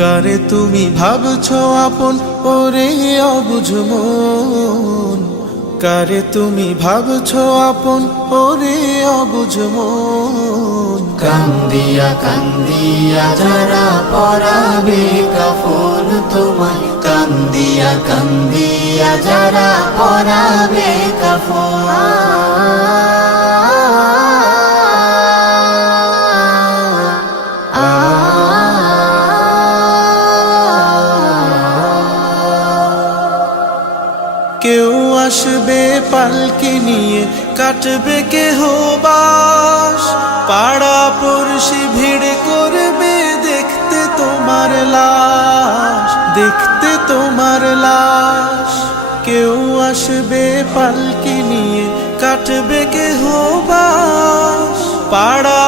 কারে তুমি ভাবছো আপন ওরে অবুঝ মন, কারে তুমি ভাবছো আপন ওরে অবুঝ মন। কান্দিয়া কান্দিয়া যারা পরাবে কাফন তোমায়, কান্দিয়া কান্দিয়া যারা পরাবে কাফন। কেউ আসবে পালকি নিয়ে কাটবে কেহ বাস, পাড়া পড়শি ভিড় করবে দেখতে তোমার লাশ, দেখতে তোমার লাশ। কেউ আসবে পালকি নিয়ে কাটবে কেহ বাস, পাড়া